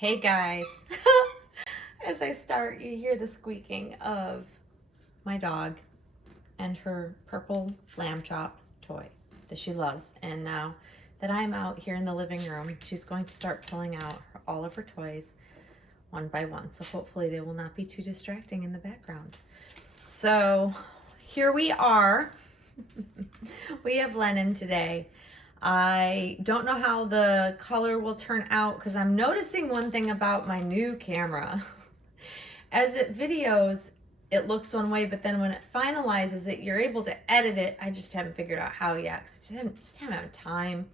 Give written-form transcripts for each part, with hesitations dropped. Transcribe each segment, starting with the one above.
Hey guys. As I start, you hear the squeaking of my dog and her purple lamb chop toy that she loves. And now that I'm out here in the living room, she's going to start pulling out all of her toys one by one. So hopefully they will not be too distracting in the background. So here we are. We have Lennon today. I don't know how the color will turn out because I'm noticing one thing about my new camera. As it videos, it looks one way, but then when it finalizes it, you're able to edit it. I just haven't figured out how yet because I just haven't had time.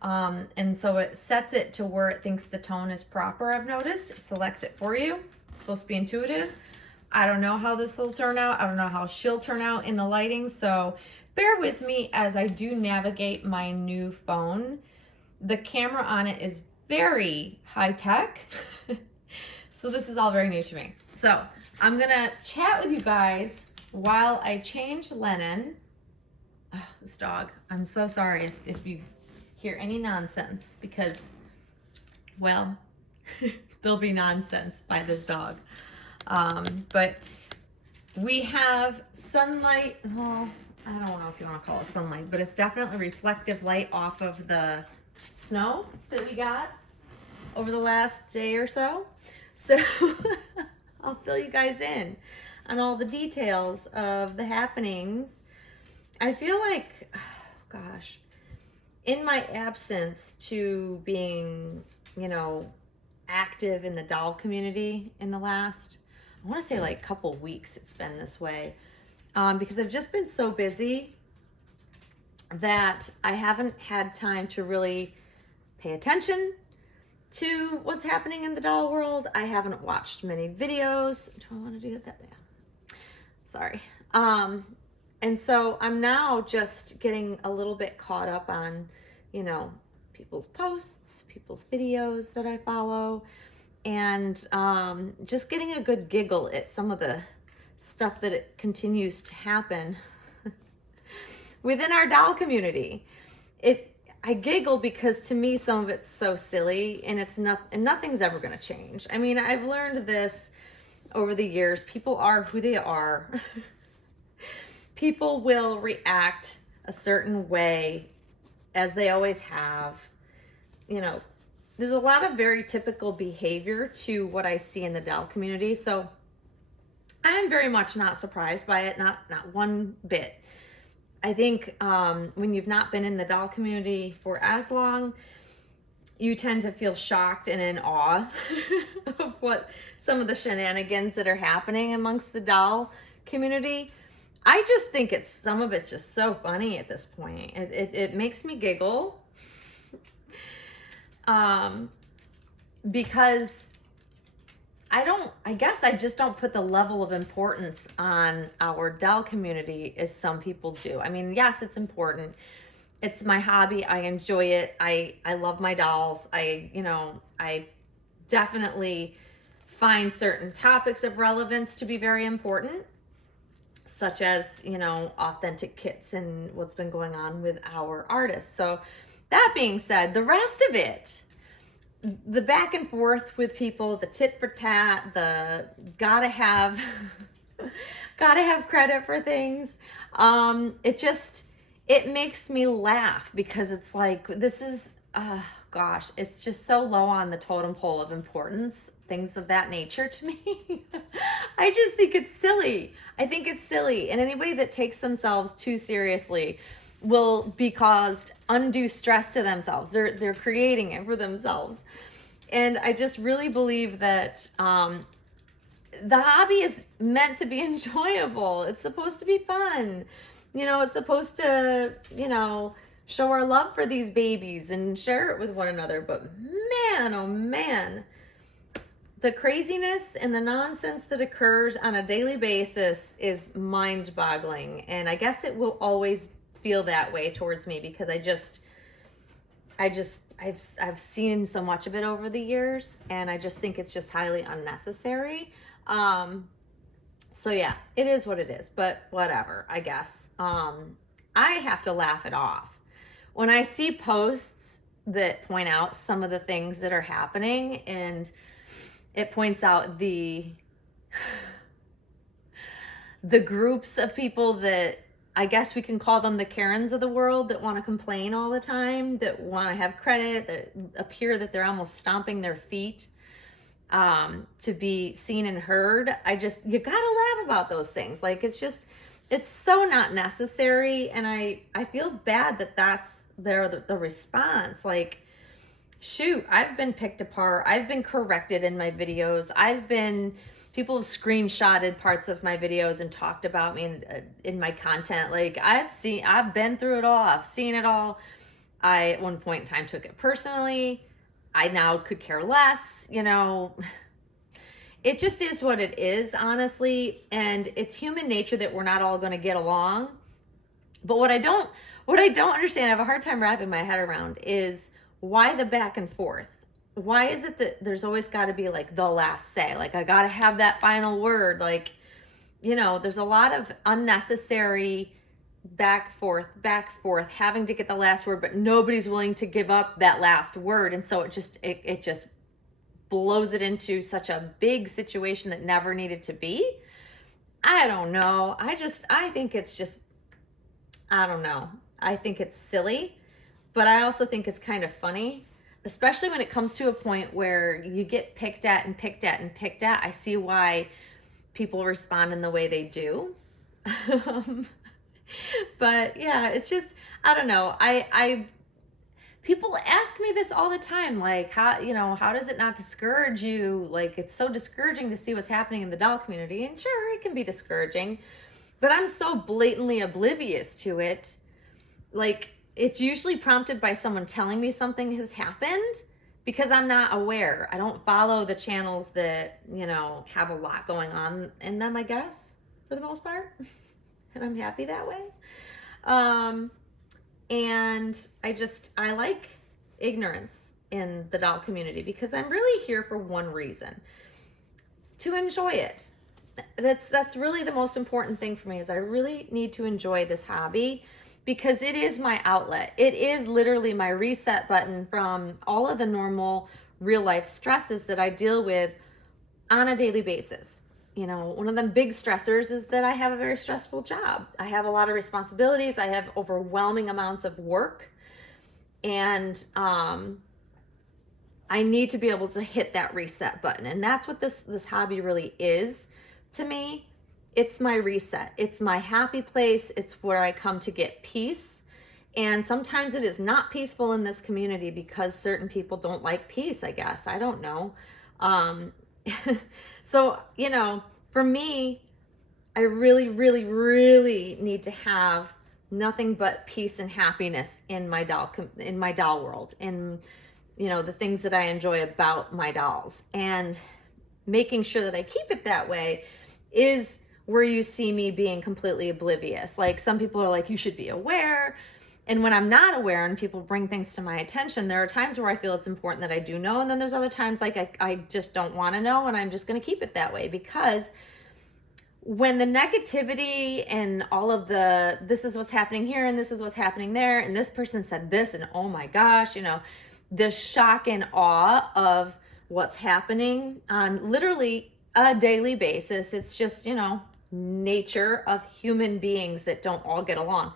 And so it sets it to where it thinks the tone is proper, I've noticed. It selects it for you. It's supposed to be intuitive. I don't know how this will turn out. I don't know how she'll turn out in the lighting. So bear with me as I do navigate my new phone. The camera on it is very high tech. So this is all very new to me. So I'm gonna chat with you guys while I change Lennon. Oh, this dog. I'm so sorry if you hear any nonsense because, well, there'll be nonsense by this dog. But we have sunlight. Well, I don't know if you want to call it sunlight, but it's definitely reflective light off of the snow that we got over the last day or so. So I'll fill you guys in on all the details of the happenings. I feel like, oh, gosh, in my absence to being, active in the doll community in the last, I want to say like couple weeks, it's been this way. Because I've just been so busy that I haven't had time to really pay attention to what's happening in the doll world. I haven't watched many videos. Do I want to do that? Yeah. Sorry. And so I'm now just getting a little bit caught up on, people's posts, people's videos that I follow, and just getting a good giggle at some of the stuff that it continues to happen within our doll community. I giggle because to me some of it's so silly and nothing's ever going to change. I mean, I've learned this over the years. People are who they are. People will react a certain way as they always have. There's a lot of very typical behavior to what I see in the doll community. So I am very much not surprised by it, not one bit. I think when you've not been in the doll community for as long, you tend to feel shocked and in awe of what some of the shenanigans that are happening amongst the doll community. I just think some of it's just so funny at this point. It makes me giggle because I guess I just don't put the level of importance on our doll community as some people do. I mean, yes, it's important. It's my hobby. I enjoy it. I love my dolls. I definitely find certain topics of relevance to be very important, such as, authentic kits and what's been going on with our artists. So that being said, the rest of it, the back and forth with people, the tit for tat, the gotta have credit for things. It makes me laugh because it's like, this is, it's just so low on the totem pole of importance, things of that nature to me. I just think it's silly. I think it's silly. And anybody that takes themselves too seriously will be caused undue stress to themselves. They're creating it for themselves. And I just really believe that the hobby is meant to be enjoyable. It's supposed to be fun. It's supposed to, show our love for these babies and share it with one another. But man, oh man, the craziness and the nonsense that occurs on a daily basis is mind-boggling. And I guess it will always feel that way towards me because I've seen so much of it over the years, and I just think it's just highly unnecessary. So yeah, it is what it is, but whatever, I guess. I have to laugh it off when I see posts that point out some of the things that are happening, and it points out the groups of people that I guess we can call them the Karens of the world, that want to complain all the time, that want to have credit, that appear that they're almost stomping their feet to be seen and heard. You gotta laugh about those things. Like, it's so not necessary. And I feel bad that that's the response. Like, shoot, I've been picked apart. I've been corrected in my videos. People have screenshotted parts of my videos and talked about me in my content. Like, I've been through it all. I've seen it all. I, at one point in time, took it personally. I now could care less, It just is what it is, honestly. And it's human nature that we're not all going to get along. But what I don't understand, I have a hard time wrapping my head around, is why the back and forth? Why is it that there's always got to be like the last say? Like, I got to have that final word. Like, there's a lot of unnecessary back forth, having to get the last word, but nobody's willing to give up that last word. And so it just blows it into such a big situation that never needed to be. I don't know. I think it's just, I don't know. I think it's silly, but I also think it's kind of funny, especially when it comes to a point where you get picked at. I see why people respond in the way they do. But yeah, it's just, I don't know. People ask me this all the time, like, how does it not discourage you? Like, it's so discouraging to see what's happening in the doll community. And sure, it can be discouraging, but I'm so blatantly oblivious to it. Like, it's usually prompted by someone telling me something has happened, because I'm not aware. I don't follow the channels that, have a lot going on in them, I guess, for the most part. And I'm happy that way. And I like ignorance in the doll community, because I'm really here for one reason: to enjoy it. That's really the most important thing for me, is I really need to enjoy this hobby, because it is my outlet. It is literally my reset button from all of the normal real life stresses that I deal with on a daily basis. One of the big stressors is that I have a very stressful job. I have a lot of responsibilities. I have overwhelming amounts of work. And I need to be able to hit that reset button. And that's what this hobby really is to me. It's my reset. It's my happy place. It's where I come to get peace. And sometimes it is not peaceful in this community because certain people don't like peace, I guess. I don't know. So, for me, I really, really, really need to have nothing but peace and happiness in my doll world, in, the things that I enjoy about my dolls. And making sure that I keep it that way is where you see me being completely oblivious. Like, some people are like, you should be aware. And when I'm not aware and people bring things to my attention, there are times where I feel it's important that I do know. And then there's other times like I just don't want to know, and I'm just going to keep it that way. Because when the negativity and all of this is what's happening here and this is what's happening there, and this person said this, and oh my gosh, the shock and awe of what's happening on literally a daily basis. It's just, nature of human beings that don't all get along.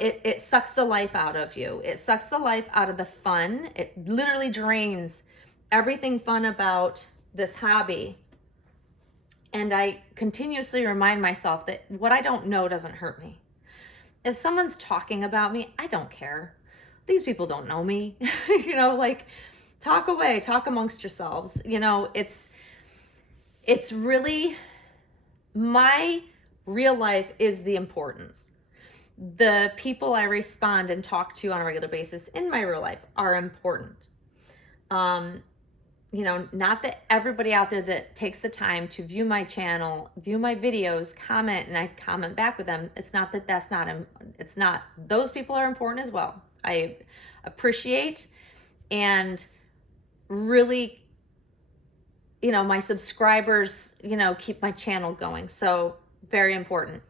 It sucks the life out of you. It sucks the life out of the fun. It literally drains everything fun about this hobby. And I continuously remind myself that what I don't know doesn't hurt me. If someone's talking about me, I don't care. These people don't know me. Like, talk away, talk amongst yourselves. It's really, my real life is the importance. The people I respond and talk to on a regular basis in my real life are important. Not that everybody out there that takes the time to view my channel, view my videos, comment, and I comment back with them. It's not that it's not, those people are important as well. I appreciate and really, my subscribers, keep my channel going. So very important.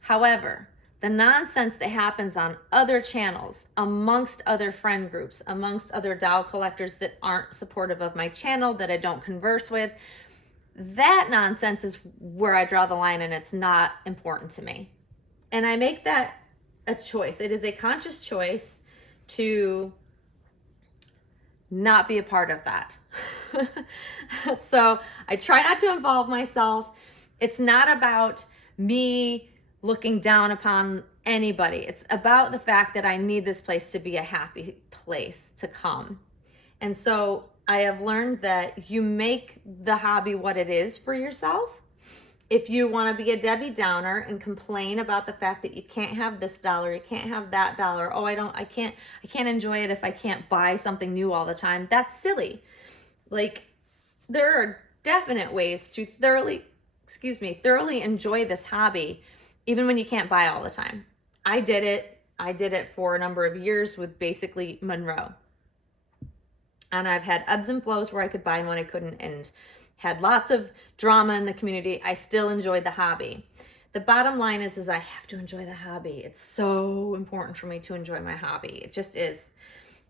However, the nonsense that happens on other channels, amongst other friend groups, amongst other doll collectors that aren't supportive of my channel, that I don't converse with, that nonsense is where I draw the line, and it's not important to me. And I make that a choice. It is a conscious choice to not be a part of that. So I try not to involve myself. It's not about me looking down upon anybody. It's about the fact that I need this place to be a happy place to come. And so I have learned that you make the hobby what it is for yourself. If you want to be a Debbie Downer and complain about the fact that you can't have this dollar, you can't have that dollar, oh, I can't enjoy it if I can't buy something new all the time, that's silly. Like, there are definite ways to thoroughly enjoy this hobby, even when you can't buy all the time. I did it for a number of years with basically Monroe. And I've had ebbs and flows where I could buy and when I couldn't, and had lots of drama in the community. I still enjoyed the hobby. The bottom line is I have to enjoy the hobby. It's so important for me to enjoy my hobby. It just is.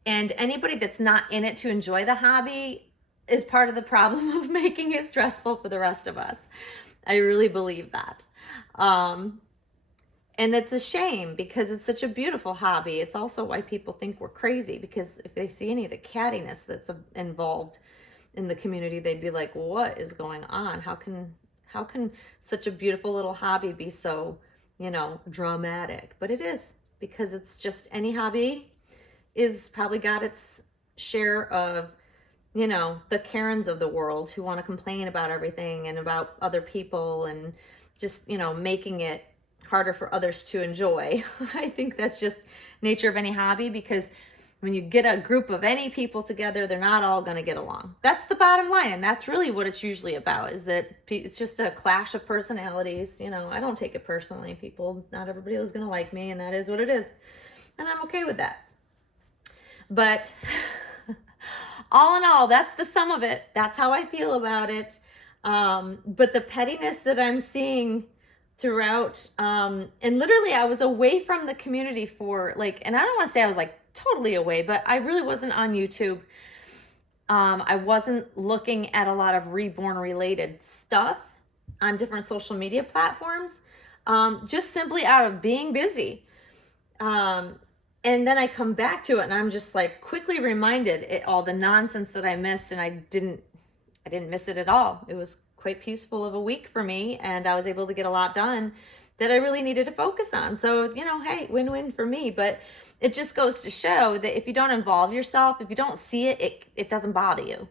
And anybody that's not in it to enjoy the hobby is part of the problem of making it stressful for the rest of us. I really believe that. And it's a shame because it's such a beautiful hobby. It's also why people think we're crazy, because if they see any of the cattiness that's involved in the community, they'd be like, what is going on? How can such a beautiful little hobby be so, dramatic? But it is, because it's just, any hobby is probably got its share of, the Karens of the world who want to complain about everything and about other people and just, making it harder for others to enjoy. I think that's just nature of any hobby, because when you get a group of any people together, they're not all going to get along. That's the bottom line. And that's really what it's usually about, is that it's just a clash of personalities. I don't take it personally. Not everybody is going to like me, and that is what it is. And I'm okay with that. But all in all, that's the sum of it. That's how I feel about it. But the pettiness that I'm seeing throughout, and literally I was away from the community for and I don't want to say I was totally away, but I really wasn't on YouTube. I wasn't looking at a lot of Reborn related stuff on different social media platforms, just simply out of being busy. And then I come back to it and I'm just quickly reminded all the nonsense that I missed, and I didn't miss it at all. It was quite peaceful of a week for me, and I was able to get a lot done that I really needed to focus on. So, hey, win-win for me. But it just goes to show that if you don't involve yourself, if you don't see it, it doesn't bother you.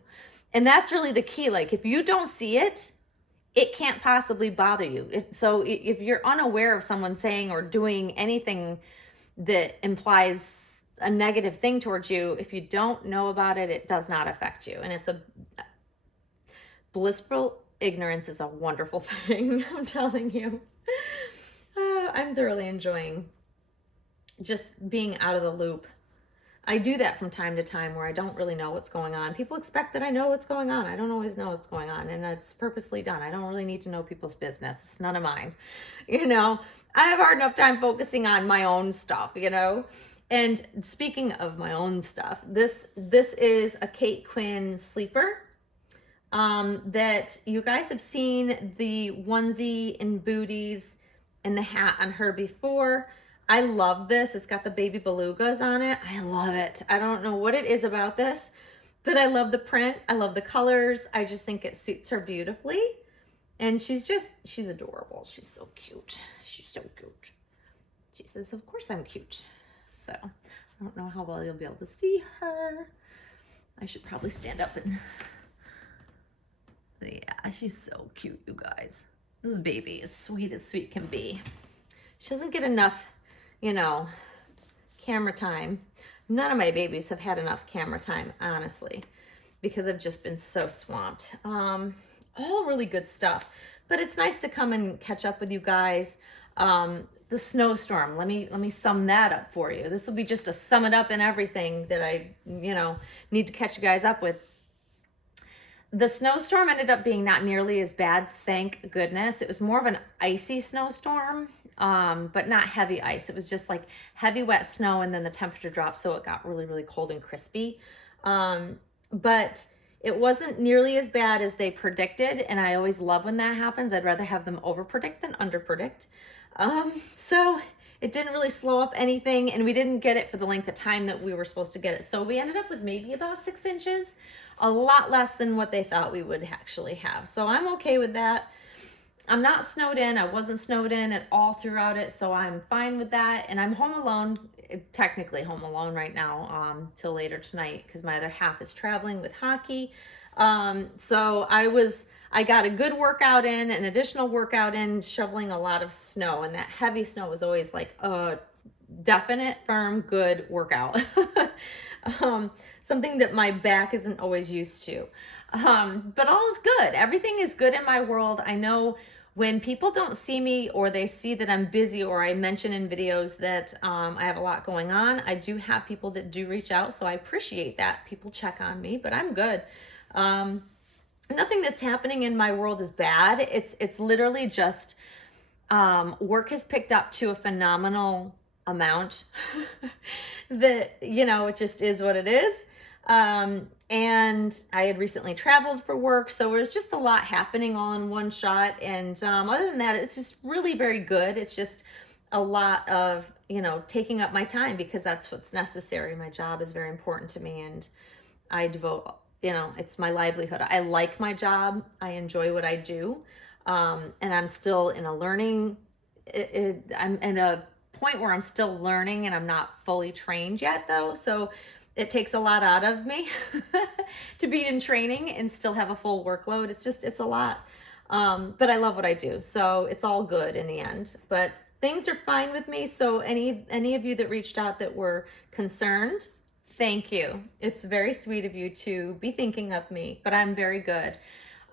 And that's really the key. If you don't see it, it can't possibly bother you. So if you're unaware of someone saying or doing anything that implies a negative thing towards you, if you don't know about it, it does not affect you. And it's blissful ignorance is a wonderful thing. I'm telling you. I'm thoroughly enjoying just being out of the loop. I do that from time to time where I don't really know what's going on. People expect that I know what's going on. I don't always know what's going on, and it's purposely done. I don't really need to know people's business. It's none of mine. I have a hard enough time focusing on my own stuff, And speaking of my own stuff, this is a Kate Quinn sleeper that you guys have seen the onesie and booties and the hat on her before. I love this. It's got the baby belugas on it. I love it. I don't know what it is about this, but I love the print. I love the colors. I just think it suits her beautifully. And she's adorable. She's so cute. She's so cute. She says, of course I'm cute. So I don't know how well you'll be able to see her. I should probably stand up and... Yeah, she's so cute, you guys. This baby is sweet as sweet can be. She doesn't get enough, camera time. None of my babies have had enough camera time, honestly, because I've just been so swamped. All really good stuff. But it's nice to come and catch up with you guys. The snowstorm, let me sum that up for you. This will be just a sum it up and everything that I, need to catch you guys up with. The snowstorm ended up being not nearly as bad, thank goodness. It was more of an icy snowstorm. but not heavy ice. It was just like heavy wet snow, and then the temperature dropped, so it got really, really cold and crispy. But it wasn't nearly as bad as they predicted, and I always love when that happens. I'd rather have them overpredict than underpredict. So it didn't really slow up anything, and we didn't get it for the length of time that we were supposed to get it. So we ended up with maybe about 6 inches, a lot less than what they thought we would actually have. So I'm okay with that. I'm not snowed in. I wasn't snowed in at all throughout it, so I'm fine with that. And I'm home alone, technically home alone right now, till later tonight, because my other half is traveling with hockey. So I got a good workout in, an additional workout in, shoveling a lot of snow, and that heavy snow was always like a definite, firm, good workout. Something that my back isn't always used to. But all is good. Everything is good in my world. I know when people don't see me, or they see that I'm busy, or I mention in videos that I have a lot going on, I do have people that do reach out, so I appreciate that. People check on me, but I'm good. Nothing that's happening in my world is bad. It's literally just work has picked up to a phenomenal amount that, it just is what it is. And I had recently traveled for work, so it was just a lot happening all in one shot. And other than that, it's just really very good. It's just a lot of, taking up my time, because that's what's necessary. My job is very important to me, and I devote, it's my livelihood. I like my job. I enjoy what I do. And I'm still in a learning, I'm in a point where I'm still learning, and I'm not fully trained yet though. So it takes a lot out of me to be in training and still have a full workload. It's a lot. But I love what I do. So it's all good in the end, but things are fine with me. So any of you that reached out that were concerned, thank you. It's very sweet of you to be thinking of me, but I'm very good.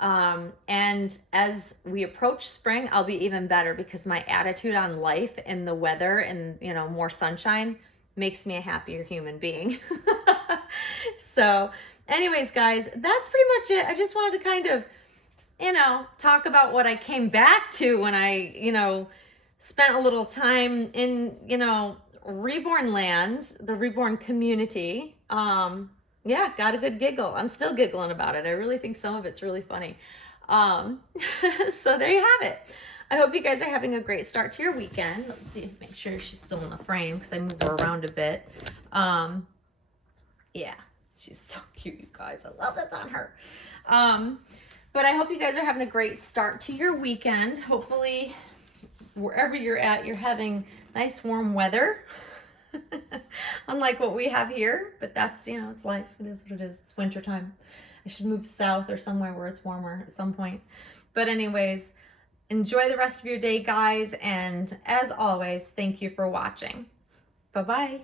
And as we approach spring, I'll be even better, because my attitude on life and the weather and, more sunshine makes me a happier human being. So anyways, guys, that's pretty much it. I just wanted to kind of, talk about what I came back to when I, spent a little time in, Reborn Land, the Reborn community. Yeah, got a good giggle. I'm still giggling about it. I really think some of it's really funny. So there you have it. I hope you guys are having a great start to your weekend. Let's see, make sure she's still in the frame, because I move her around a bit. Yeah, she's so cute, you guys. I love this on her. But I hope you guys are having a great start to your weekend. Hopefully, wherever you're at, you're having nice warm weather. Unlike what we have here, but that's, it's life. It is what it is. It's winter time. I should move south or somewhere where it's warmer at some point. But anyways, enjoy the rest of your day, guys. And as always, thank you for watching. Bye-bye.